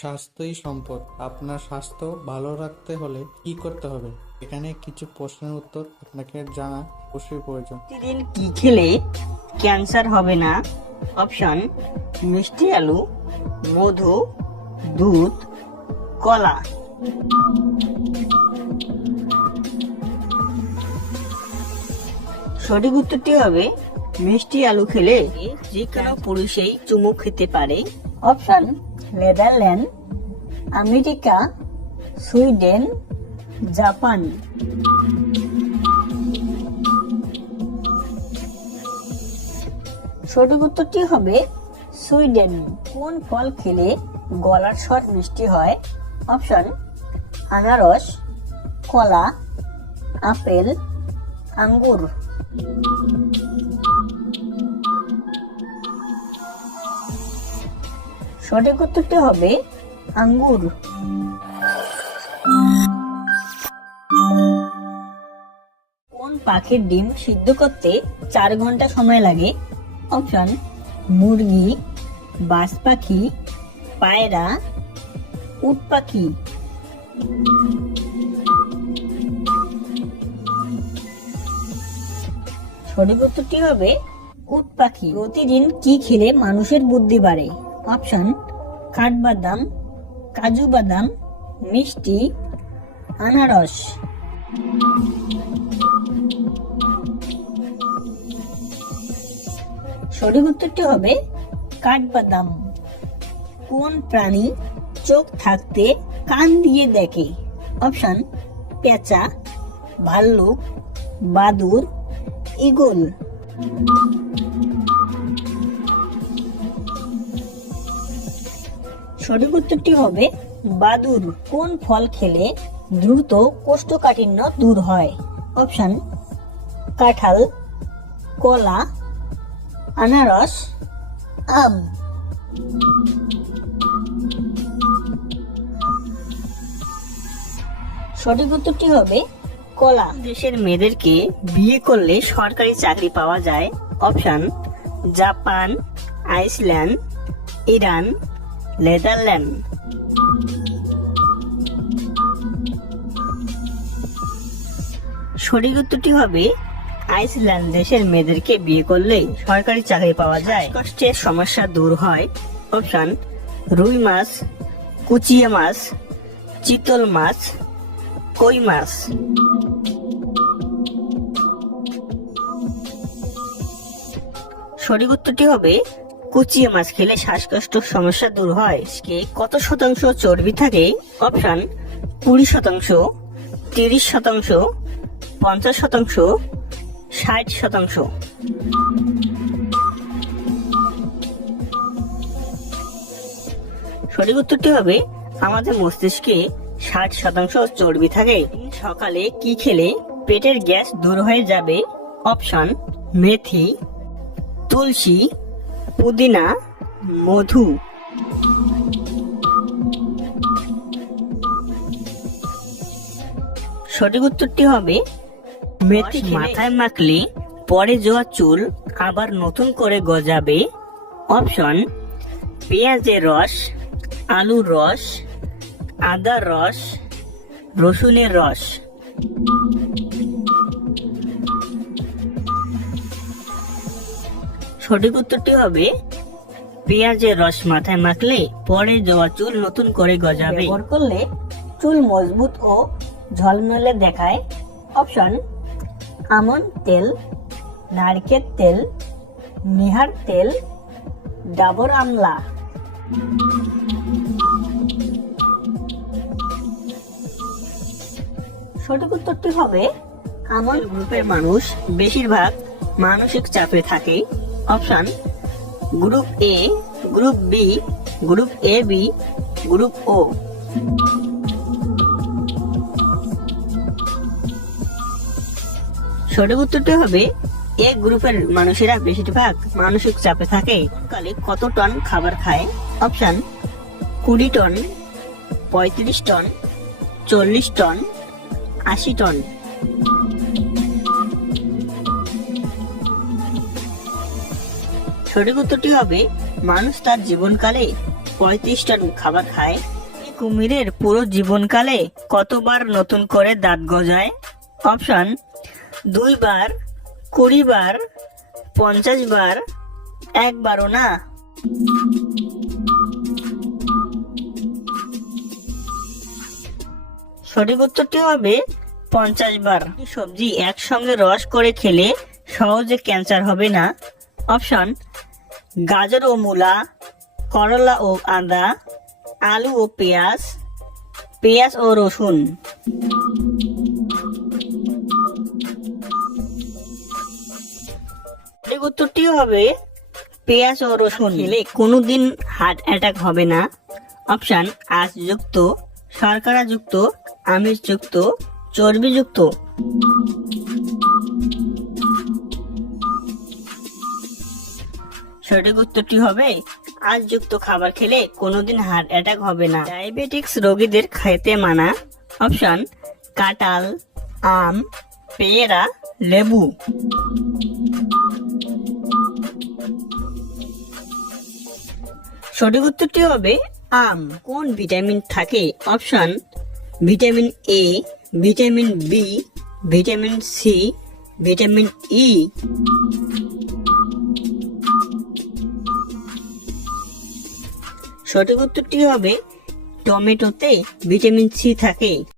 স্বাস্থ্যই সম্পদ। আপনার স্বাস্থ্য ভালো রাখতে হলে কি করতে হবে? এখানে কিছু প্রশ্নের উত্তর আপনাকে জানা অবশ্যই প্রয়োজন। প্রতিদিন কি খেলে ক্যান্সার হবে না? অপশন: মিষ্টি আলু, মধু, দুধ, কলা। সঠিক উত্তরটি হবে মিষ্টি আলু খেলে যে কোনো পুরুষই চুমু খেতে পারে। Option: Netherland, America, Sweden, Japan. সঠিক উত্তরটি হবে সুইডেন। কোন ফল খেলে গলার স্বর মিষ্টি হয়? অপশন: আনারস, কলা, আপেল, আঙ্গুর। সঠিক উত্তরটি হবে আঙ্গুর। কোন পাখির ডিম সিদ্ধ করতে 4 ঘন্টা সময় লাগে? অপশন: মুরগি, বাজ পাখি, পায়রা, উট পাখি। সঠিক উত্তরটি হবে উট পাখি। প্রতিদিন কি খেলে মানুষের বুদ্ধি বাড়ে? অপশন: কাঠবাদাম, কাজু বাদাম, মিষ্টি, আনারস। সঠিক উত্তরটি হবে কাঠবাদাম। কোন প্রাণী চোখ থাকতে কান দিয়ে দেখে? অপশন: পেঁচা, ভাল্লুক, বাদুড়, ঈগল। সঠিক উত্তরটি হবে বাদুড়। কোন ফল খেলে দ্রুত কোষ্ঠকাঠিন্য দূর হয়? অপশন: কাঁঠাল, কলা, আনারস, আম। সঠিক উত্তরটি হবে কলা। দেশের মেয়েদেরকে বিয়ে করলে সরকারি চাকরি পাওয়া যায়? Option: Japan, Iceland, Iran, Netherland. সঠিক উত্তরটি হবে আইসল্যান্ড দেশের মেয়েদেরকে বিয়ে করলে সরকারি চাকরি পাওয়া যায়। শ্বাসকষ্টের সমস্যা দূর হয়? অপশন: রুই মাছ, কুচিয়া মাছ, চিতল মাছ, কই মাছ। সঠিক উত্তরটি হবে কুচিয়া মাছ খেলে শ্বাসকষ্ট সমস্যা দূর হয়। কত শতাংশ চর্বি থাকে? অপশন: 20%, 30%, 50%, 60%। সঠিক উত্তরটি হবে আমাদের মস্তিষ্কে 60% চর্বি থাকে। সকালে কি খেলে পেটের গ্যাস দূর হয়ে যাবে? অপশন: মেথি, তুলসী, পুদিনা, মধু। সঠিক উত্তরটি হবে মেথি। মাথায় মাখলে পরে যাওয়া চুল আবার নতুন করে গজাবে? অপশন: পেঁয়াজের রস, আলুর রস, আদার রস, রসুনের রস। সঠিক উত্তরটি হবে পেঁয়াজের রস মাথায় মাখলে পরে যাওয়া চুল নতুন করে গজাবে। ব্যবহার করলে চুল মজবুত ও ঝলমলে দেখায়? অপশন: আমন্ড তেল, নারকেল তেল, নিহার তেল, ডাবর আমলা। সঠিক উত্তরটি হবে আমন্ড। গ্রুপের মানুষ বেশিরভাগ মানসিক চাপে থাকে? Option: group A, group B, group A B, group O. সঠিক উত্তরটি হবে এ গ্রুপের মানুষেরা বেশিরভাগ মানসিক চাপে থাকে। কালে কত টন খাবার খায়? Option: 20 ton, 35 ton, 40 ton, 80 ton. সঠিক উত্তরটি হবে মানুষ তার জীবনকালে 35 টন খাবার খায়। এই কুমিরের পুরো জীবনকালে কতবার নতুন করে দাঁত গজায়? অপশন 2 বার, 20 বার, 50 বার, একবারও না। সঠিক উত্তরটি হবে 50 বার। এই সবজি একসঙ্গে রস করে খেলে সহজে ক্যান্সার হবে না। অপশন গাজর ও মূলা, করলা ও আদা, আলু ও পেঁয়াজ, পেঁয়াজ ও রসুন। সঠিক উত্তরটি হবে পেঁয়াজ ও রসুন। খেলে কোনোদিন হার্ট অ্যাটাক হবে না। অপশন আঁশযুক্ত, শর্করাযুক্ত, আমিষযুক্ত, চর্বিযুক্ত। সঠিক উত্তরটি হবে আঁশযুক্ত খাবার খেলে কোনোদিন হার্ট অ্যাটাক হবে না। ডায়াবেটিক্স রোগীদের খেতে মানা। অপশন কাঁঠাল, আম, পেয়ারা, লেবু। সঠিক উত্তরটি হবে আম। কোন ভিটামিন থাকে? Option vitamin A, vitamin B, vitamin C, vitamin E. সঠিক উত্তরটি হবে টমেটোতে ভিটামিন সি থাকে।